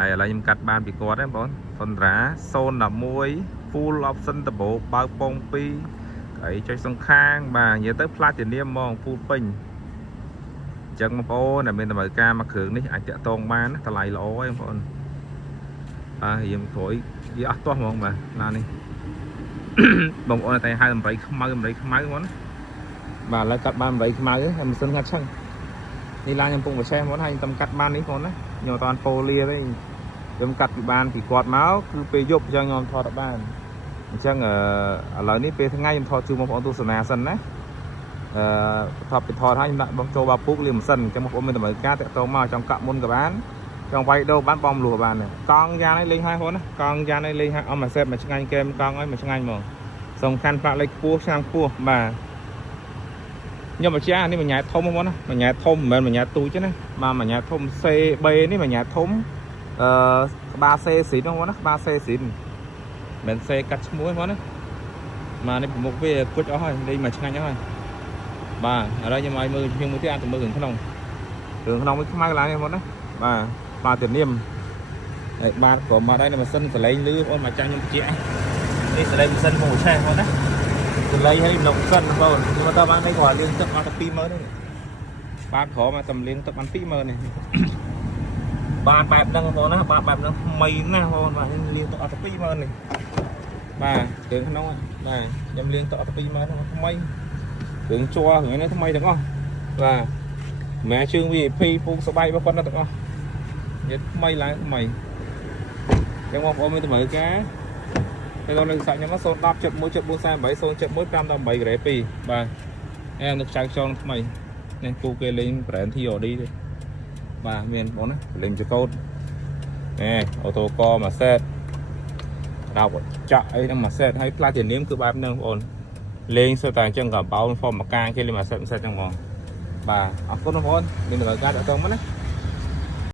ហើយឥឡូវខ្ញុំកាត់បានពីគាត់ហ្នឹងបងប៉ុន្តែ011 full option turbo បើកពង2ហើយចុចសង្ខាងបាទនិយាយទៅផ្លាទីនៀមហ្មង full ពេញអញ្ចឹងបងប្អូនដែលមានតម្រូវការមកគ្រឿងនេះអាចតាក់ទងបានតម្លៃល្អហើយបងប្អូនយើងក្រួយវាអត់ទាស់ហ្មងបាទឡាននេះ បងប្អូនតែហៅអំរៃខ្មៅបងបាទឥឡូវកាត់បានអំរៃខ្មៅហើយមិនសិនកាត់ឆឹងនេះឡានខ្ញុំពងប្រឆេះហ្មងហើយខ្ញុំកាត់បាននេះបងណាខ្ញុំអត់តាន់ប៉ូលាទេខ្ញុំកាត់ពីបានពីគាត់មកគឺពេលយប់អញ្ចឹងខ្ញុំថតបានអញ្ចឹងឥឡូវនេះពេលថ្ងៃខ្ញុំថតជូនបងប្អូនទស្សនាសិនណាថតពីថតហើយខ្ញុំដាក់បងចូលបាពូកលាមសិនអញ្ចឹងបងប្អូនមានតម្រូវការតាក់ទងមកចង់កាក់មុនក៏បានចង់វាយដូរបានបងលួបានកង់យ៉ាងនេះលេងហើយបងណាកង់យ៉ាងនេះលេងហើយអមមួយសេតមួយឆ្ងាញ់កែមកង់ឲ្យមួយឆ្ងាញ់ហ្មងសំខាន់ផ្លាកលេខខ្ពស់ឆ្នាំខ្ពស់បាទខ្ញុំបញ្ជាក់នេះមួយញ៉ែធំហ្មងណាមួយញ៉ែធំមិនមែនមួយញ៉ែទូចទេណាបាទមួយញ៉ែធំ CB នេះមួយញ៉ែធំក្បាល C ស៊ីនហ្មងណាក្បាល C ស៊ីនមិន C កាត់ឈ្មោះហ្មងណាមកនេះប្រមុខវាគួចអស់ហើយលេងមួយឆ្ងាញ់អស់ហើយបាទឥឡូវខ្ញុំឲ្យមើលខ្ញុំមួយទៀតអាចទៅមើលរឿងក្នុងមួយខ្មៅឡើងនេះហ្មងណាបាទបាទទានាមហើយបាទព្រមមកដែរម៉ាស៊ីនសលេងលឺបងមកចាញ់ខ្ញុំបញ្ជាក់នេះសលេងម៉ាស៊ីនមកឆេះហ្មងណាសលេងឲ្យលុកសិនបងខ្ញុំទៅបាននេះគាត់លាងទឹកមកតែ20000នេះបាទក្រមកតែលាងទឹកបាន20000នេះបាទបែបហ្នឹងបងណាបាទបែបហ្នឹងថ្មីណាស់បងបាទលាងទឹកអត់តែ20000នេះបាទគ្រឿងក្នុងបាទខ្ញុំលាងទឹកអត់តែ20000ហ្នឹងថ្មីគ្រឿងជ័រគ្រឿងនេះថ្មីទាំងអស់បាទម៉ែជើង VIP ពូកសបាយរបស់គាត់ទាំងអស់និយាយថ្មីឡើងថ្មីចឹងបងប្អូនមានតម្រូវការទៅដល់លេខសាច់ខ្ញុំមក010717438 071 518 grade 2បាទនឹកចៅខ្យល់ថ្មីនេះពូគេលេង brand TOD ទេបាទមានបងណាលេងចកោតអូតូកមួយសេតដល់ចាក់អីហ្នឹងមួយសេតហើយផ្លាទីនៀមគឺបែបហ្នឹងបងប្អូនលេងសុទ្ធតែអញ្ចឹងក៏បោនហ្វមកាគេលេងមួយសេតចឹងបងបាទអរគុណបងប្អូនមានតម្រូវការតទៅមកណា